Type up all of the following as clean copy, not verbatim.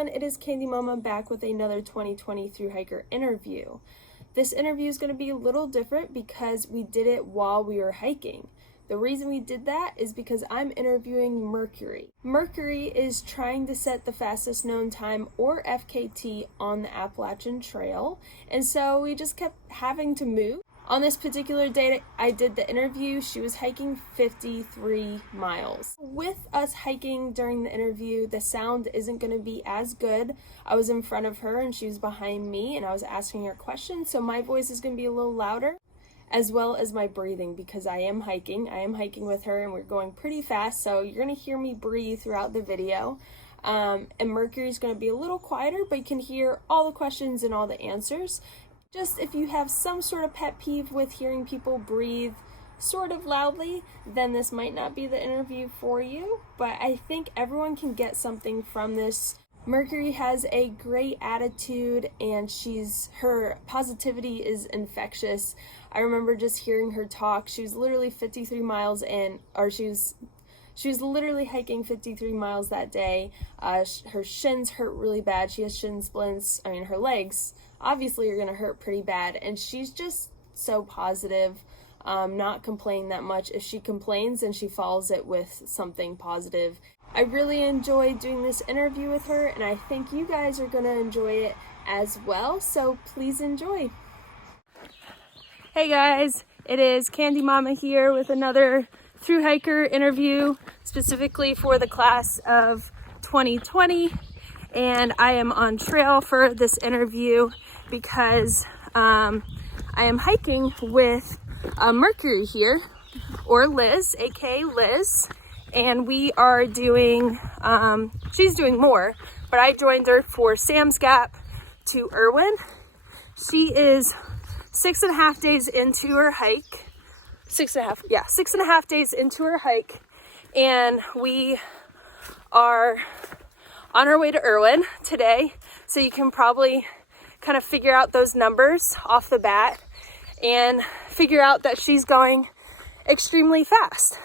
everyone, it is Candy Mama back with another 2020 Thru Hiker interview. This interview is going to be a little different because we did it while we were hiking. The reason we did that is because I'm interviewing Mercury. Mercury is trying to set the fastest known time, or FKT, on the Appalachian Trail, and so we just kept having to move. On this particular day I did the interview, she was hiking 53 miles. With us hiking during the interview, the sound isn't going to be as good. I was in front of her and she was behind me and I was asking her questions, so my voice is going to be a little louder, as well as my breathing, because I am hiking with her and we're going pretty fast, so you're going to hear me breathe throughout the video. And Mercury's going to be a little quieter, but you can hear all the questions and all the answers. Just if you have some sort of pet peeve with hearing people breathe sort of loudly, then this might not be the interview for you, but I think everyone can get something from this. Mercury has a great attitude and her positivity is infectious. I remember just hearing her talk. She was literally 53 miles she was literally hiking 53 miles that day. Her shins hurt really bad. She has shin splints. I mean, her legs obviously are going to hurt pretty bad, and she's just so positive, not complaining that much. If she complains, then she follows it with something positive. I really enjoyed doing this interview with her, and I think you guys are going to enjoy it as well, so please enjoy. Hey guys, it is Candy Mama here with another Thru Hiker interview, specifically for the class of 2020, and I am on trail for this interview because I am hiking with Mercury here, or Liz, aka Liz, and we are doing, she's doing more, but I joined her for Sam's Gap to Irwin. She is 6.5 days into her hike. 6.5 days into her hike, and we are on our way to Irwin today, so you can probably kind of figure out those numbers off the bat and figure out that she's going extremely fast.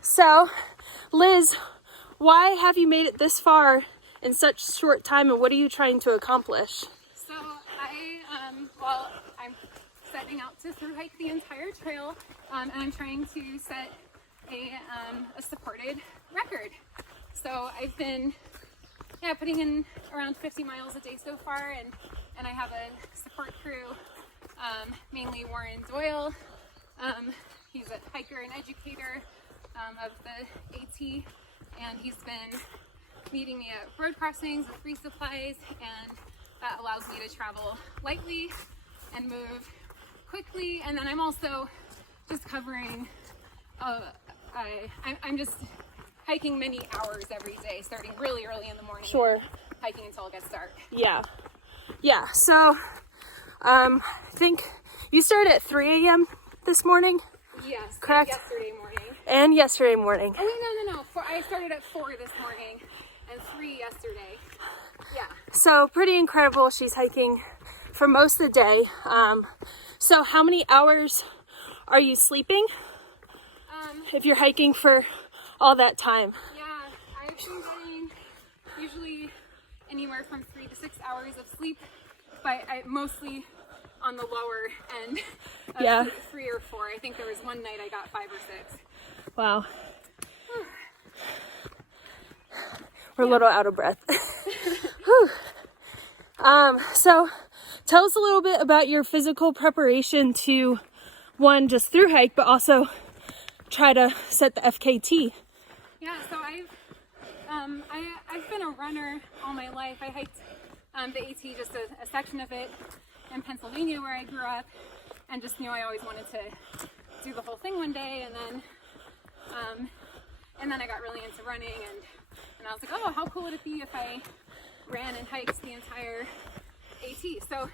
So, Liz, why have you made it this far in such short time, and what are you trying to accomplish? So I'm setting out to thru hike the entire trail, and I'm trying to set a supported record. So I've been putting in around 50 miles a day so far, and I have a support crew, mainly Warren Doyle. He's a hiker and educator of the AT, and he's been meeting me at road crossings with resupplies, and that allows me to travel lightly and move quickly. And then I'm also just covering, I'm just hiking many hours every day, starting really early in the morning. Sure. Hiking until it gets dark. Yeah, so I think you started at 3 a.m. this morning? Yes, correct? Yesterday morning. And yesterday morning. Oh wait, no. I started at 4 this morning and 3 yesterday. Yeah. So pretty incredible. She's hiking for most of the day. So how many hours are you sleeping if you're hiking for all that time? Yeah, I've been getting usually anywhere from 3 to 6 hours of sleep, but mostly on the lower end of 3 or 4. I think there was one night I got 5 or 6. Wow. We're a little out of breath. So tell us a little bit about your physical preparation to, one, just thru hike, but also try to set the FKT. Yeah, so I've been a runner all my life. I hiked the AT, just a section of it in Pennsylvania where I grew up, and just knew I always wanted to do the whole thing one day. And then I got really into running, and I was like, oh, how cool would it be if I ran and hiked the entire AT? So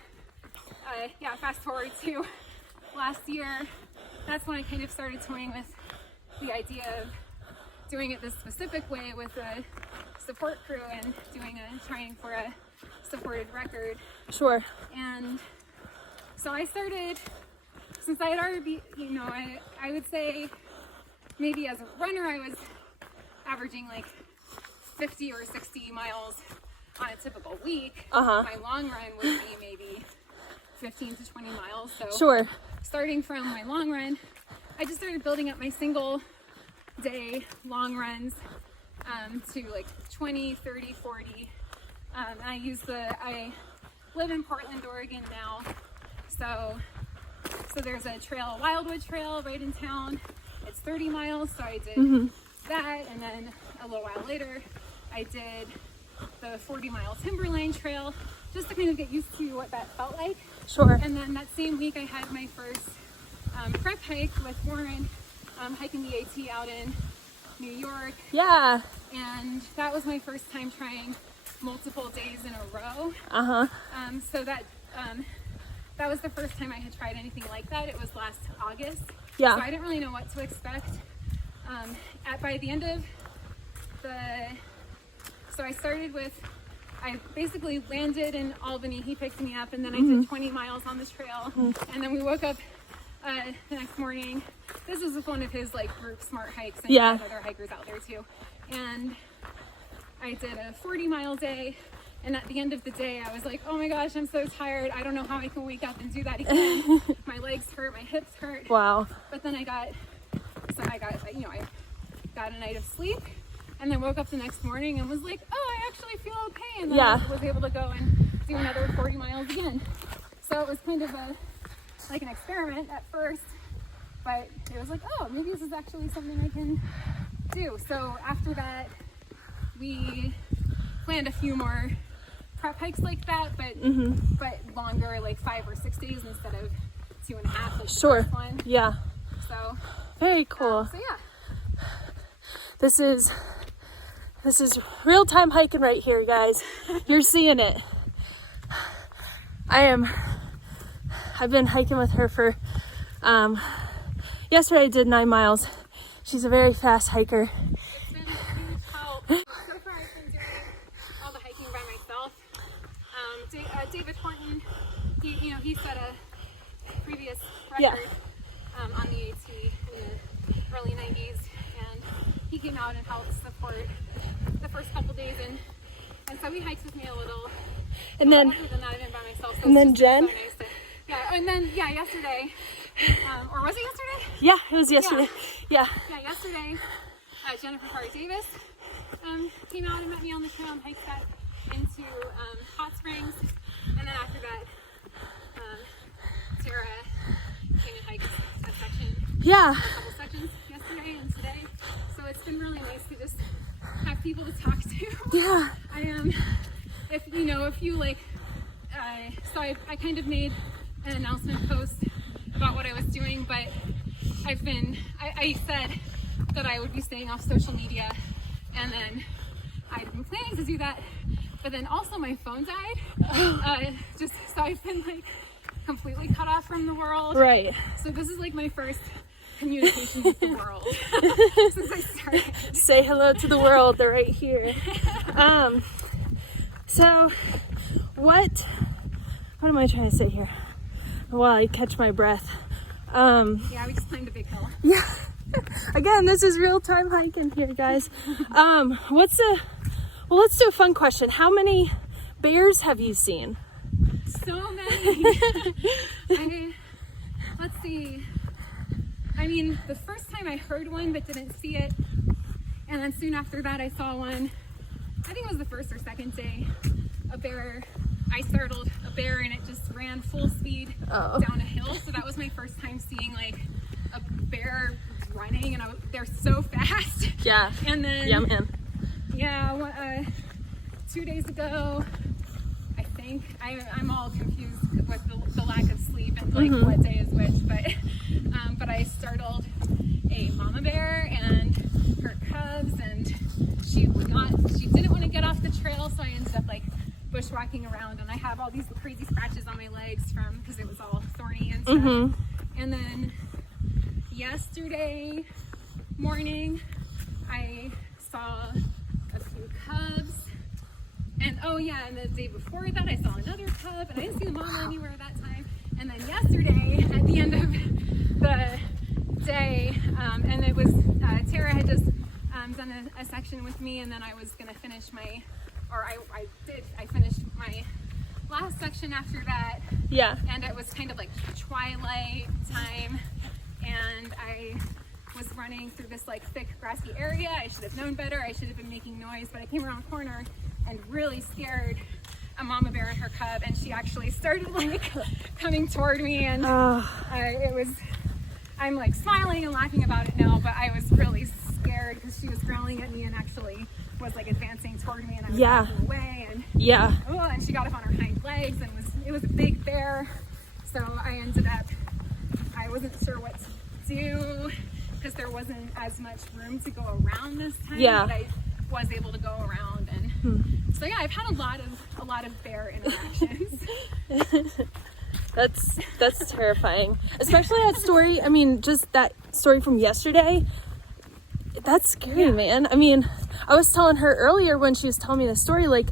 fast forward to last year, that's when I kind of started toying with the idea of doing it this specific way with a support crew and trying for a supported record. Sure. And so I started, since I had already, I would say maybe as a runner I was averaging like 50 or 60 miles on a typical week, Uh-huh. my long run would be maybe 15 to 20 miles. So Sure. starting from my long run, I just started building up my single day long runs to like 20, 30, 40. And I live in Portland, Oregon now. So there's a trail, Wildwood Trail right in town. It's 30 miles, so I did that, and then a little while later, I did the 40-mile Timberline Trail, just to kind of get used to what that felt like. Sure. And then that same week, I had my first prep hike with Warren, hiking the AT out in New York, Yeah. and that was my first time trying multiple days in a row. Uh-huh. So that was the first time I had tried anything like that. It was last August. Yeah. So I didn't really know what to expect. By the end of so I basically landed in Albany. He picked me up, and then I did 20 miles on the trail. And then we woke up the next morning. This was one of his like group smart hikes, and he had other hikers out there too. And I did a 40-mile day. And at the end of the day, I was like, oh my gosh, I'm so tired. I don't know how I can wake up and do that again. My legs hurt, my hips hurt. Wow. But then I got a night of sleep, and then woke up the next morning and was like, oh, I actually feel okay. And then I was able to go and do another 40 miles again. So it was kind of like an experiment at first, but it was like, oh, maybe this is actually something I can do. So after that, we planned a few more prep hikes like that, but longer, like 5 or 6 days instead of 2.5. Like the first one. Yeah. So very cool. So yeah. This is real-time hiking right here, guys. You're seeing it. I've been hiking with her for yesterday I did 9 miles. She's a very fast hiker. It's been a huge help. So far I've been doing all the hiking by myself. David Horton, he set a previous record on the AT in the early 90s, and he came out and helped support the first couple days, and so he hikes with me a little. And then Other than that, I've been by myself. So and then Jen. So nice and then yesterday, or was it yesterday? Yeah, it was yesterday. Yeah. Yeah, yesterday, Jennifer Carter Davis came out and met me on the trail and hiked that into Hot Springs, and then after that, Tara came and hiked a section. Yeah. A couple sections yesterday and today. So it's been really nice to just have people to talk to. Yeah. If you like, so I kind of made an announcement post about what I was doing, but I said that I would be staying off social media, and then I'd been planning to do that, but then also my phone died. So I've been like completely cut off from the world. Right. So this is like my first communication with the world since I started. Say hello to the world. They're right here. So what am I trying to say here? While I catch my breath. Yeah, we just climbed a big hill. Yeah. Again, this is real-time hiking here, guys. Let's do a fun question. How many bears have you seen? So many. Let's see. I mean, the first time I heard one but didn't see it, and then soon after that I saw one. I think it was the first or second day. I startled a bear, and it just ran full speed down a hill. So that was my first time seeing like a bear running, and they're so fast. Yeah. And then yeah, man. Yeah, 2 days ago, I think I'm all confused with the lack of sleep and like what day is which, but I startled a mama bear and her cubs, and she didn't want to get off the trail, so I ended up like bushwhacking around, and I have all these crazy scratches on my legs because it was all thorny and stuff. And then yesterday morning I saw a few cubs, and and the day before that I saw another cub, and I didn't see the mama anywhere that time. And then yesterday at the end of the day, and it was Tara had just done a section with me, and then I was gonna finish my or I finished my last section after that. Yeah. And it was kind of like twilight time, and I was running through this like thick grassy area. I should have known better. I should have been making noise, but I came around a corner and really scared a mama bear and her cub, and she actually started like coming toward me, and I'm like smiling and laughing about it now, but I was really scared because she was growling at me and actually was like advancing toward me, and I was backing away, and and she got up on her hind legs, and it was a big bear. So I wasn't sure what to do because there wasn't as much room to go around this time. But I was able to go around, and so I've had a lot of bear interactions. That's terrifying, especially that story. I mean, just that story from yesterday. That's scary, man. I mean, I was telling her earlier when she was telling me the story, like,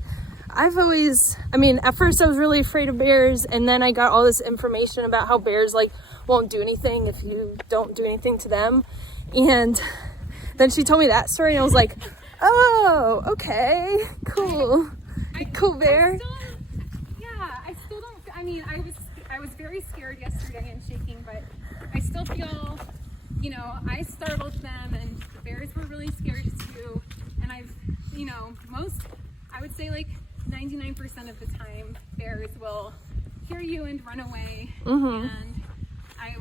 at first I was really afraid of bears, and then I got all this information about how bears like won't do anything if you don't do anything to them. And then she told me that story, and I was like, oh, okay, cool. Cool bear. I was very scared yesterday and shaking, but I still feel, I startled them, and the bears were really scared too. And I would say like 99% of the time, bears will hear you and run away. And I've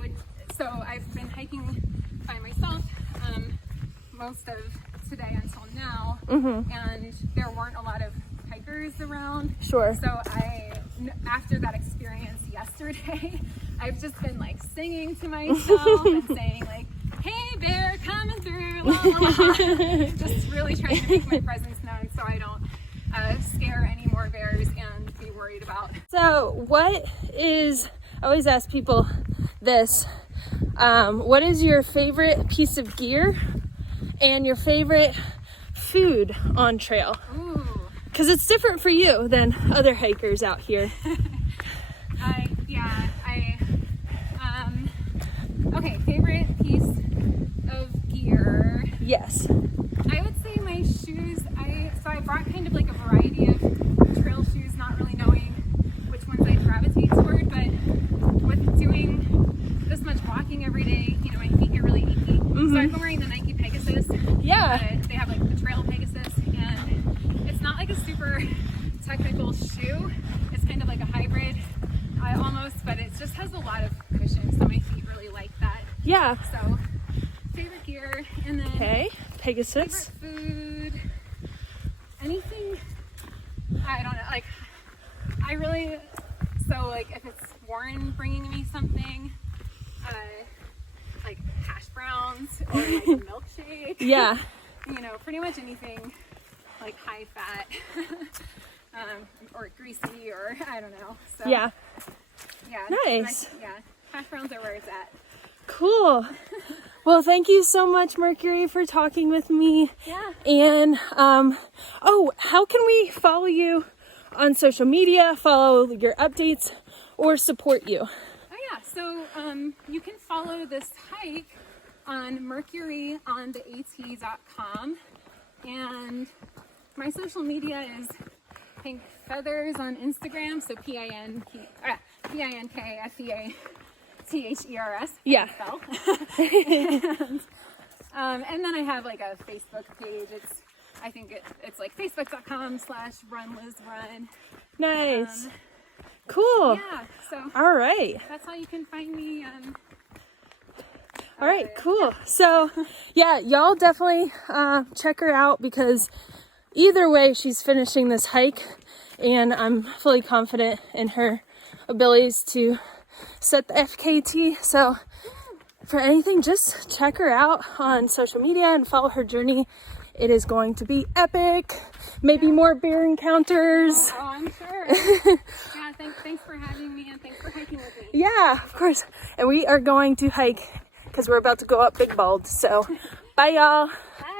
been hiking by myself most of today until now, and there weren't a lot of hikers around. Sure. So after that experience yesterday, I've just been like singing to myself and saying like, "Hey bear, coming through," la, la, la. Just really trying to make my presence known so I don't scare any more bears and be worried about. So I always ask people this, what is your favorite piece of gear and your favorite food on trail? Because it's different for you than other hikers out here. Okay, favorite piece of gear. Yes. I would say my shoes. I brought kind of like a variety of trail shoes, not really knowing which ones I gravitate toward, but with doing this much walking every day, my feet get really achy. So I've been wearing the Nike Pegasus. Yeah. They have like the Trail Pegasus, and it's not like a super technical shoe. It's kind of like a hybrid almost, but it just has a lot of cushion, so my feet really like that. Yeah. So favorite gear, and then Pegasus. Favorite food, anything, I don't know, like if it's Warren bringing me something, like hash browns or like a milkshake. Yeah. Pretty much anything like high fat or greasy, or I don't know. So Yeah. Nice. Hash browns are where it's at. Cool. Well, thank you so much, Mercury, for talking with me. Yeah. And how can we follow you on social media, follow your updates, or support you? So you can follow this hike on mercuryontheat.com, and my social media is Pink Feathers on Instagram, so PINKFEATHERS. Yeah. And then I have like a Facebook page. I think it's like facebook.com/runlizrun. Nice. Cool. Yeah. So. All right. That's how you can find me. All right. Cool. So, yeah, y'all definitely check her out, because either way, she's finishing this hike, and I'm fully confident in her abilities to set the FKT. So for anything, just check her out on social media and follow her journey. It is going to be epic. Maybe more bear encounters. Oh, I'm sure. Yeah, thanks for having me, and thanks for hiking with me. Yeah, of course. And we are going to hike because we're about to go up Big Bald. So bye, y'all. Bye.